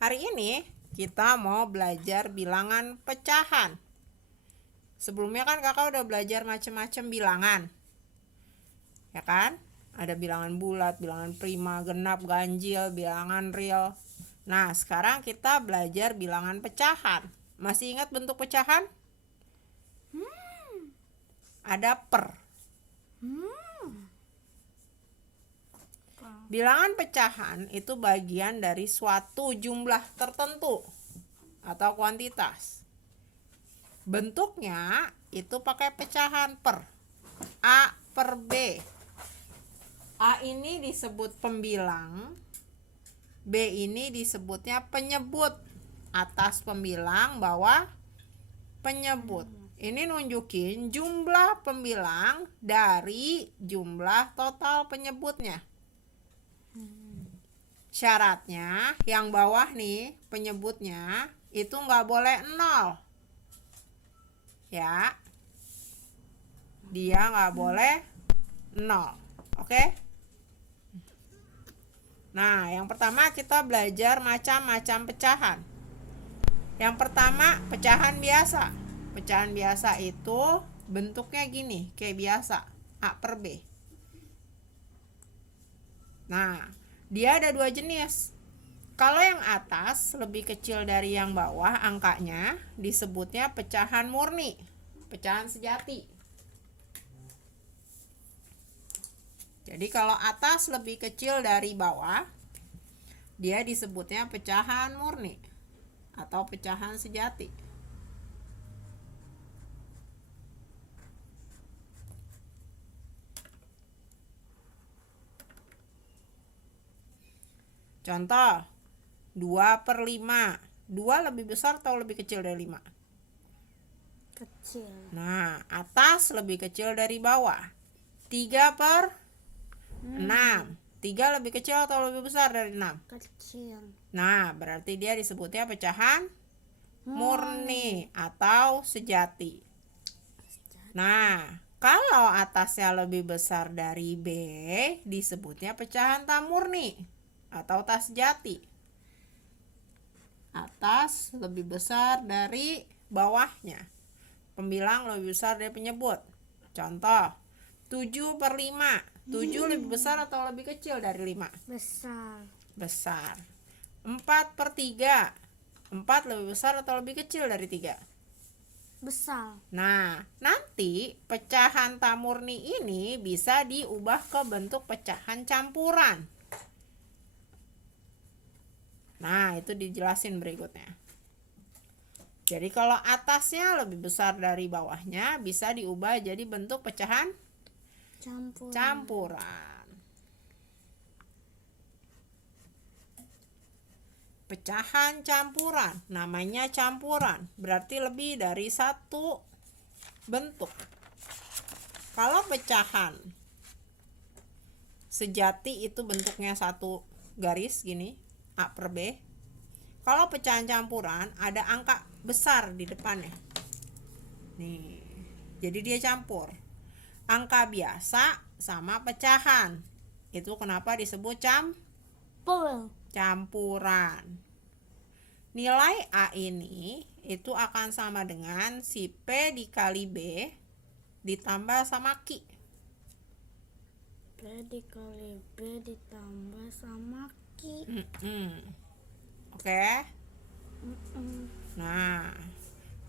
Hari ini kita mau belajar bilangan pecahan. Sebelumnya kan kakak udah belajar macam-macam bilangan, ya kan? Ada bilangan bulat, bilangan prima, genap, ganjil, bilangan real. Nah, sekarang kita belajar bilangan pecahan. Masih ingat bentuk pecahan? Ada per. Bilangan pecahan itu bagian dari suatu jumlah tertentu atau kuantitas. Bentuknya itu pakai pecahan per. A per B. A ini disebut pembilang, B ini disebutnya penyebut. Atas pembilang, bawah penyebut. Ini nunjukin jumlah pembilang dari jumlah total penyebutnya. Syaratnya yang bawah nih, penyebutnya itu nggak boleh 0. Ya, dia nggak boleh 0. Oke? Nah, yang pertama kita belajar macam-macam pecahan. Yang pertama, pecahan biasa. Pecahan biasa itu bentuknya gini, kayak biasa, A per B. Nah, dia ada dua jenis. Kalau yang atas lebih kecil dari yang bawah angkanya, disebutnya pecahan murni, pecahan sejati. Jadi kalau atas lebih kecil dari bawah, dia disebutnya pecahan murni atau pecahan sejati. Contoh, 2 per 5. 2 lebih besar atau lebih kecil dari 5? Kecil. Nah, atas lebih kecil dari bawah. 3 per 6. 3 lebih kecil atau lebih besar dari 6? Kecil. Nah, berarti dia disebutnya pecahan murni atau sejati. Nah, kalau atasnya lebih besar dari B, disebutnya pecahan tak murni atau tak sejati. Atas lebih besar dari bawahnya. Pembilang lebih besar dari penyebut. Contoh, 7 per 5. 7 lebih besar atau lebih kecil dari 5? Besar. Besar. 4 per 3. 4 lebih besar atau lebih kecil dari 3? Besar. Nah, nanti pecahan tak murni ini bisa diubah ke bentuk pecahan campuran. Nah, itu dijelasin berikutnya. Jadi kalau atasnya lebih besar dari bawahnya, bisa diubah jadi bentuk pecahan campuran. Pecahan campuran, namanya campuran, berarti lebih dari satu bentuk. Kalau pecahan sejati itu bentuknya satu garis gini, A per B. Kalau pecahan campuran ada angka besar di depannya. Nih, jadi dia campur. Angka biasa sama pecahan. Itu kenapa disebut campuran. Nilai A ini itu akan sama dengan si P dikali B ditambah sama Q. P dikali B ditambah sama Q. Oke. Nah,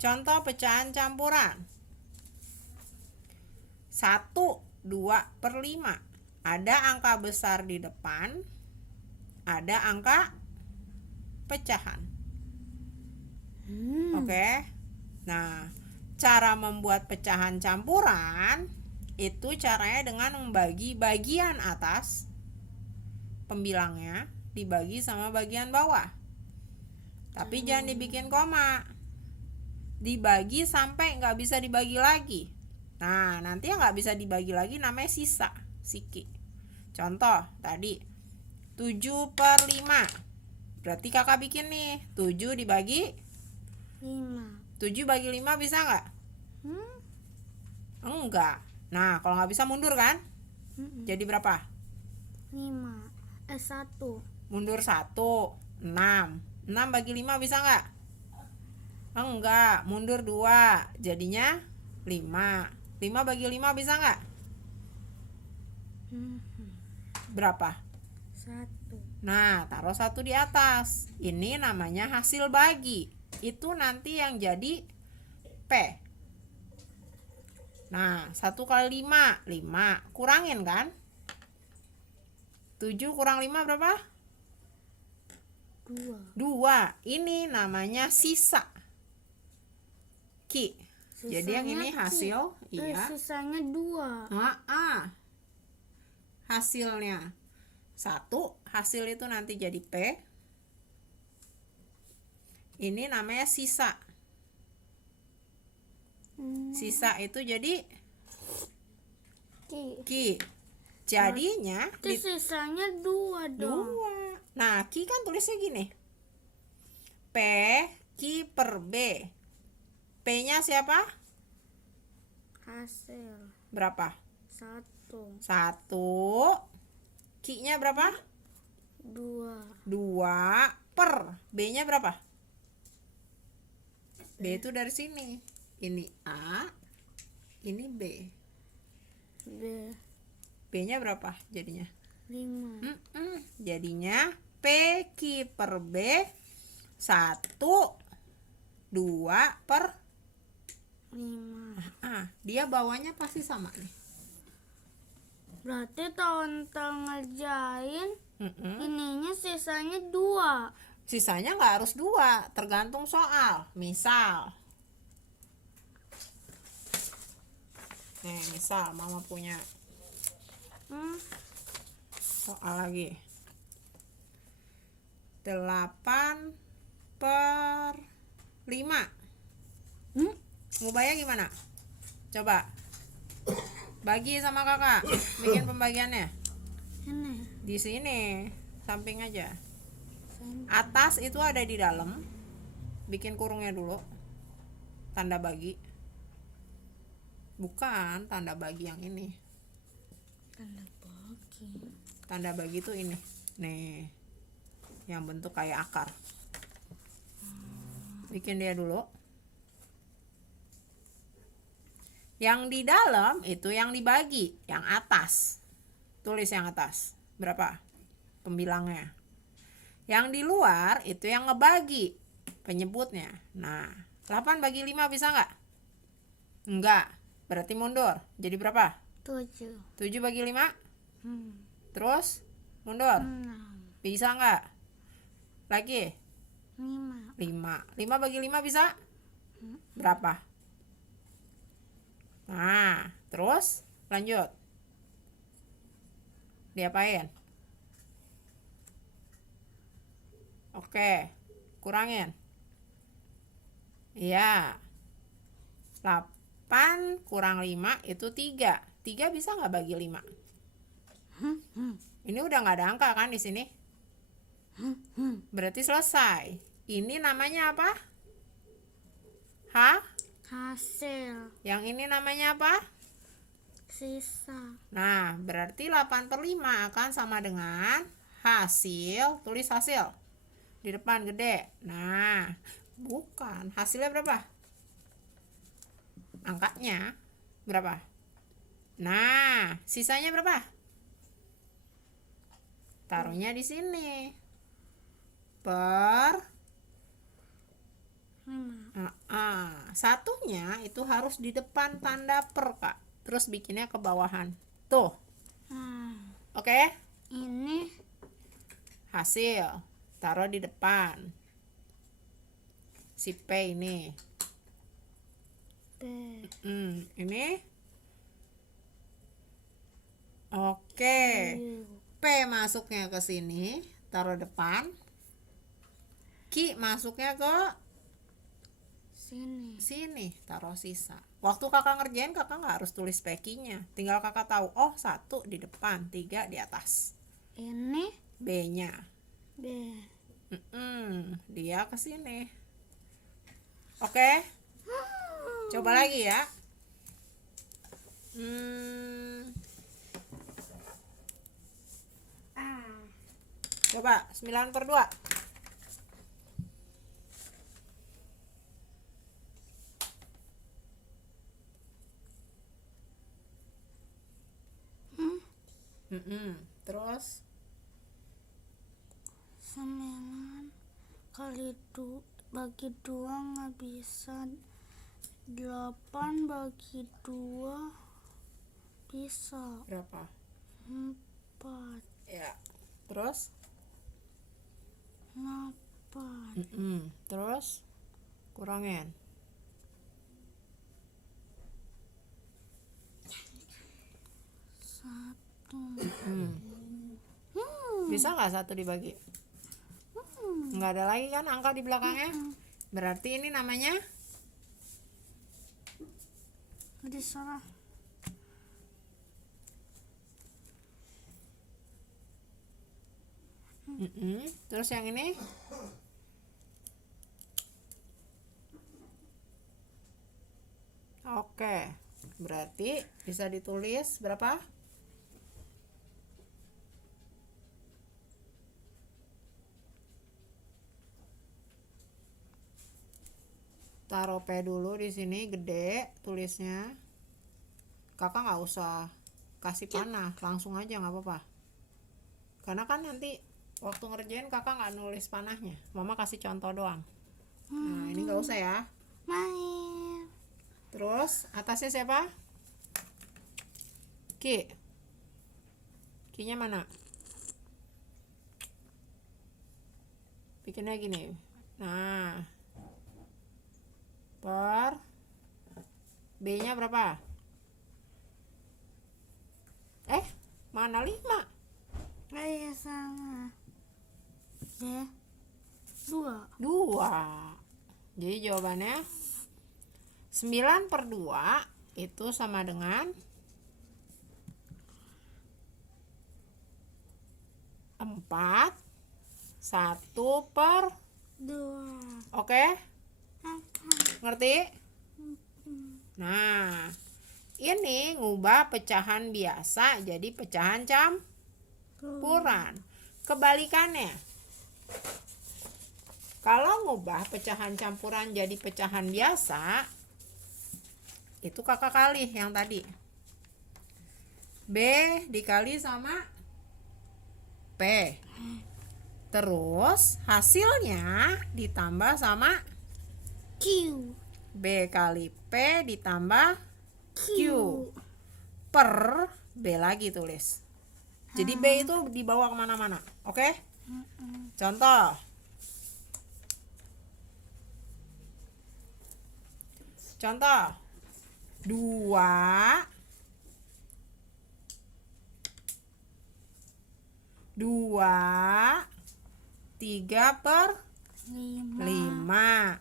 contoh pecahan campuran. 1, 2 per 5. Ada angka besar di depan, ada angka pecahan. Oke. Nah, cara membuat pecahan campuran itu caranya dengan membagi bagian atas pembilangnya dibagi sama bagian bawah. Tapi jangan dibikin koma. Dibagi sampai nggak bisa dibagi lagi. Nah, nanti yang nggak bisa dibagi lagi namanya sisa, siki. Contoh tadi 7 per 5. Berarti kakak bikin nih 7 dibagi 5. 7 bagi 5 bisa nggak? Enggak. Nah, kalau nggak bisa mundur kan? Jadi berapa? 5. 1. Mundur 1. 6. 6 bagi 5 bisa nggak? Enggak, mundur 2. Jadinya 5. 5 bagi 5 bisa nggak? Berapa? 1. Nah, taruh 1 di atas. Ini namanya hasil bagi. Itu nanti yang jadi P. Nah, 1 kali 5, 5. Kurangin kan? 7 kurang 5 berapa? 2. 2. Ini namanya sisa. Ki. Jadi yang ini hasil, iya. Sisanya 2. Hasilnya 1, hasil itu nanti jadi P. Ini namanya sisa. Sisa itu jadi Ki. Jadinya Itu sisanya 2 dong. 2. Nah, Ki kan tulisnya gini. P Ki per B. P-nya siapa? Hasil Berapa? 1. 1. Ki-nya berapa? 2. 2 per B-nya berapa? B itu dari sini. Ini A, ini B. B. B-nya berapa jadinya? 5. Jadinya P Ki per B 1, 2 per 5. dia bawahnya pasti sama nih. Berarti tahun ngerjain Mm-mm. ininya sisanya 2. Sisanya nggak harus 2, tergantung soal. Misal misal mama punya soal lagi 8 per 5. Ngubahnya gimana? Coba bagi sama kakak, bikin pembagiannya Ini. di sini, samping aja. Atas itu ada di dalam, bikin kurungnya dulu, tanda bagi. Bukan tanda bagi yang ini. Tanda bagi itu ini nih, yang bentuk kayak akar. Bikin dia dulu. Yang di dalam itu yang dibagi, yang atas. Tulis yang atas berapa pembilangnya. Yang di luar itu yang ngebagi, penyebutnya. Nah, 8 bagi 5 bisa nggak? Enggak, berarti mundur. Jadi berapa? 7. 7 bagi 5. Terus mundur. 6. Bisa nggak? Lagi 5. 5. 5 bagi 5 bisa? Berapa? Nah, terus lanjut. Diapain? Oke, kurangin. Iya. 8 kurang 5 itu 3. 3 bisa nggak bagi 5? Ini udah nggak ada angka kan di sini? Berarti selesai. Ini namanya apa? Hasil Yang ini namanya apa? sisa. Nah, berarti 8 per 5 akan sama dengan hasil. Tulis hasil di depan gede. Nah, bukan. Hasilnya berapa? Angkanya berapa? Nah, sisanya berapa? Taruhnya di sini. Per 5. satunya itu harus di depan tanda per, Kak. Terus bikinnya ke bawahan. Tuh. Oke? Ini Hasil. Taruh di depan. Si P ini. B. Ini. Oke. P masuknya ke sini, taruh depan. Ki masuknya ke sini, taruh sisa. Waktu kakak ngerjain, kakak nggak harus tulis P-nya, tinggal kakak tahu, oh 1 di depan, 3 di atas. Ini B-nya B. dia ke sini. Oke, coba lagi ya. Coba 9 per 2. Terus 9 kali bagi 2 nggak bisa. 8 bagi 2 bisa. berapa? 4. Ya. Terus 8. terus kurangin. 1. Bisa nggak 1 dibagi? Nggak ada lagi kan angka di belakangnya? Berarti ini namanya Jadi salah. Terus yang ini oke, berarti bisa ditulis berapa? Taruh P dulu di sini gede tulisnya. Kakak nggak usah kasih panah, langsung aja nggak apa-apa. Karena kan nanti waktu ngerjain kakak nggak nulis panahnya, mama kasih contoh doang. Nah ini nggak usah ya. Main. Terus atasnya siapa? Ki. Kinya mana? Bikinnya gini. Nah, per B-nya berapa? Mana 5? Kayak sama. Ya. 2. 2. Jadi jawabannya 9/2 itu sama dengan 4 1/2. Oke? Ngerti? Nah, ini ngubah pecahan biasa jadi pecahan campuran. Kebalikannya, kalau ngubah pecahan campuran jadi pecahan biasa, itu kakak kali yang tadi. B dikali sama P. Terus hasilnya ditambah sama Q. B kali P ditambah Q per B lagi tulis. Jadi B itu dibawa kemana-mana. Oke? Contoh. Contoh 2 3/5.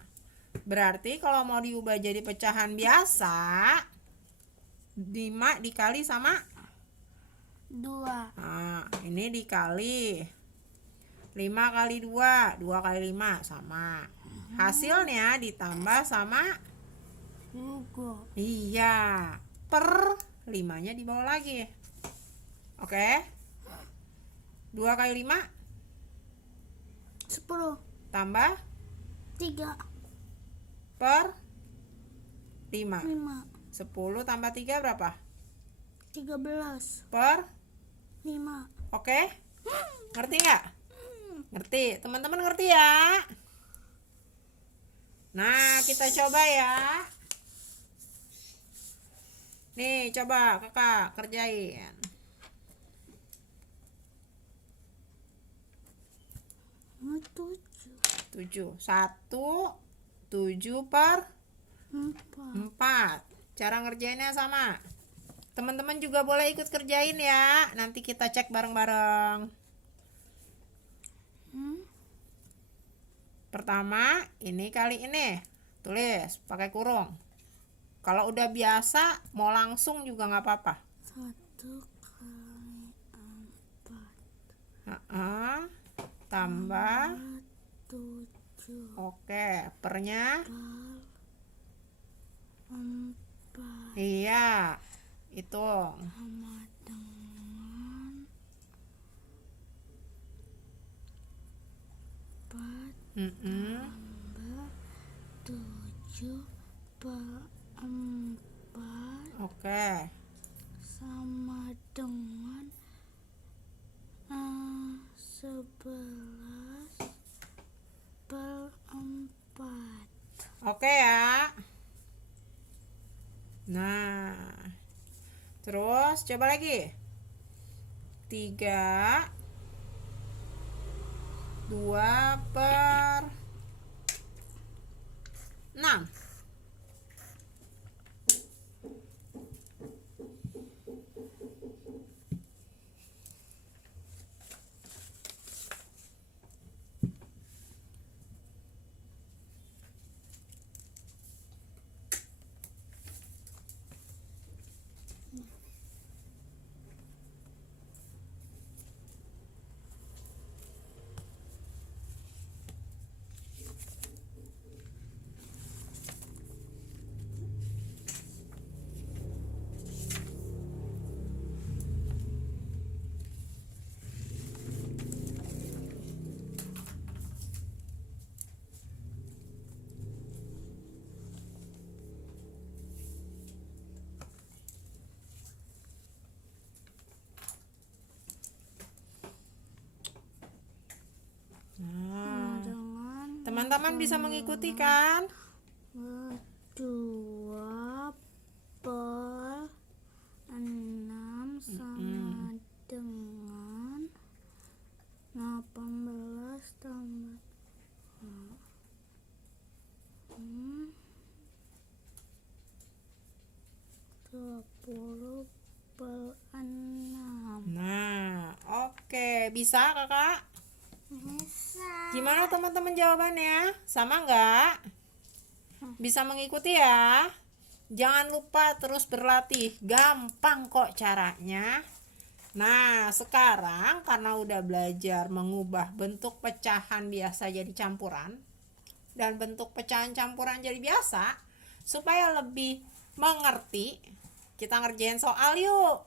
Berarti kalau mau diubah jadi pecahan biasa, 5 dikali sama 2. Nah, ini dikali 5 kali 2 kali 5 sama. Hasilnya ditambah sama Juga. iya, per 5-nya dibawa lagi. Oke? 2 kali 5 10. tambah 3. per 5. 5. 10 tambah 3 berapa? 13. Per 5. Oke? Ngerti nggak? Ngerti. Teman-teman ngerti ya? Nah, kita coba ya. Nih, coba kakak kerjain. 7. 7/4. Cara ngerjainnya sama. Teman-teman juga boleh ikut kerjain ya. Nanti kita cek bareng-bareng. Pertama, ini kali ini. Tulis pakai kurung. Kalau udah biasa, mau langsung juga nggak apa-apa. 1 kali 4. Tambah 7. Oke, pernya 4 iya, hitung. sama dengan 4 tambah 7/4 Oke, sama dengan 11/4. Oke ya. Nah, terus coba lagi. 3/2/6. Nah, Dengan teman-teman bisa mengikuti kan? 2/6 sama dengan 18 tambah 20/6. Nah, oke. Bisa kakak? Bisa. Gimana teman-teman jawabannya? Sama nggak? Bisa mengikuti ya? Jangan lupa terus berlatih. Gampang kok caranya. Nah, sekarang karena udah belajar mengubah bentuk pecahan biasa jadi campuran dan bentuk pecahan campuran jadi biasa, supaya lebih mengerti, kita ngerjain soal yuk.